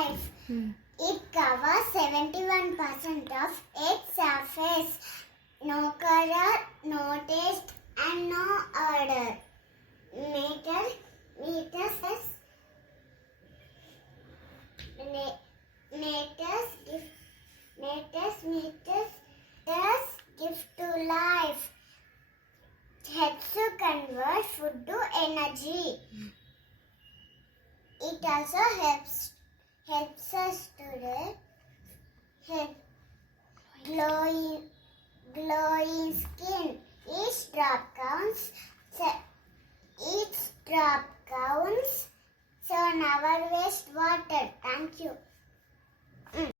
life. It covers 71% of Earth's surface. No color, no taste, and no odor. Meters give to life. Helps to convert food to energy. It also helps us today help glowing skin. Each drop counts. So never waste water. Thank you.